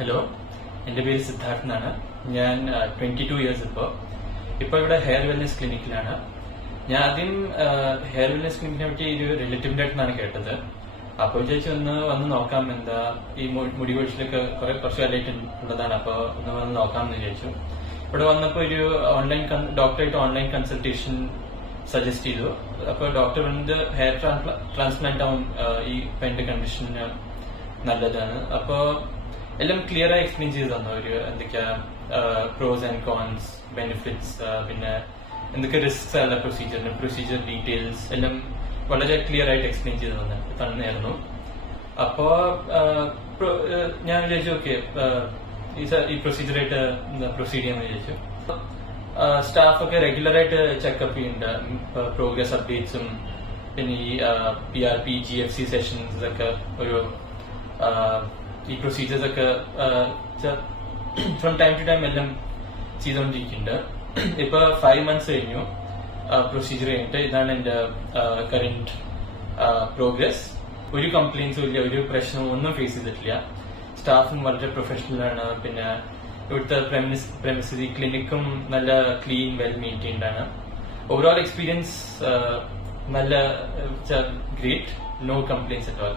Hello, എൻ്റെ പേര് സിദ്ധാർത്ഥ് എന്നാണ്. ഞാൻ 22 ഇയേഴ്സ് ഇപ്പോൾ ഇവിടെ ഹെയർ വെൽനെസ് ക്ലിനിക്കിലാണ്. ഞാൻ ആദ്യം ഹെയർ വെൽനെസ് ക്ലിനിക്കിനെ പറ്റി ഒരു റിലേറ്റീവിൻ്റെ അടുത്താണ് കേട്ടത്. അപ്പോൾ വിചാരിച്ചു വന്ന് നോക്കാം, എന്താ ഈ മുടി കൊഴിച്ചിലൊക്കെ കുറച്ച് കാലമായിട്ട് ഉള്ളതാണ്, അപ്പോൾ വന്ന് നോക്കാമെന്ന് വിചാരിച്ചു. ഇവിടെ വന്നപ്പോൾ ഒരു ഡോക്ടറായിട്ട് ഓൺലൈൻ കൺസൾട്ടേഷൻ സജസ്റ്റ് ചെയ്തു. അപ്പോൾ ഡോക്ടർ പറഞ്ഞത് ഹെയർ ട്രാൻസ്പ്ലാന്റ് ആവും ഈ പെയിന്റ് കണ്ടീഷന് നല്ലതാണ്. അപ്പോൾ എല്ലാം ക്ലിയർ ആയി എക്സ്പ്ലെയിൻ ചെയ്ത് തന്നു. ഒരു എന്തൊക്കെയാ പ്രോസ് ആൻഡ് കോൺസ്, ബെനിഫിറ്റ്സ്, പിന്നെ എന്തൊക്കെ റിസ്ക്സ് അല്ല പ്രൊസീജിയർ ഡീറ്റെയിൽസ് എല്ലാം വളരെ ക്ലിയർ ആയിട്ട് എക്സ്പ്ലെയിൻ ചെയ്ത് തന്നായിരുന്നു. അപ്പോ ഞാൻ വിചാരിച്ചു ഓക്കെ ഈ പ്രൊസീജിയറായിട്ട് പ്രൊസീഡ് ചെയ്യാന്ന് വിചാരിച്ചു. സ്റ്റാഫൊക്കെ റെഗുലർ ആയിട്ട് ചെക്കപ്പ് ചെയ്യുന്നുണ്ട്, പ്രോഗ്രസ് അപ്ഡേറ്റ്സും പിന്നെ ഈ PRP GFC സെഷൻസ് ഇതൊക്കെ ഒരു ഈ പ്രൊസീജിയേഴ്സ് ഒക്കെ ഫ്രം ടൈം ടു ടൈം എല്ലാം ചെയ്തുകൊണ്ടിരിക്കുന്നുണ്ട്. ഇപ്പൊ 5 months കഴിഞ്ഞു പ്രൊസീജിയർ കഴിഞ്ഞിട്ട്. ഇതാണ് എന്റെ കറന്റ് പ്രോഗ്രസ്. ഒരു കംപ്ലൈൻസും ഇല്ല, ഒരു പ്രശ്നവും ഒന്നും ഫേസ് ചെയ്തിട്ടില്ല. സ്റ്റാഫും വളരെ പ്രൊഫഷണൽ ആണ്. പിന്നെ ഇവിടുത്തെ പ്രമിസസ് ഈ ക്ലിനിക്കും നല്ല ക്ലീൻ വെൽ മെയിൻറ്റൈൻഡ് ആണ്. ഓവറോൾ എക്സ്പീരിയൻസ് നല്ല great, no complaints at all.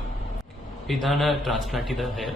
ഇതാണ് ട്രാൻസ്പ്ലാന്റ് ചെയ്ത ഹെയർ.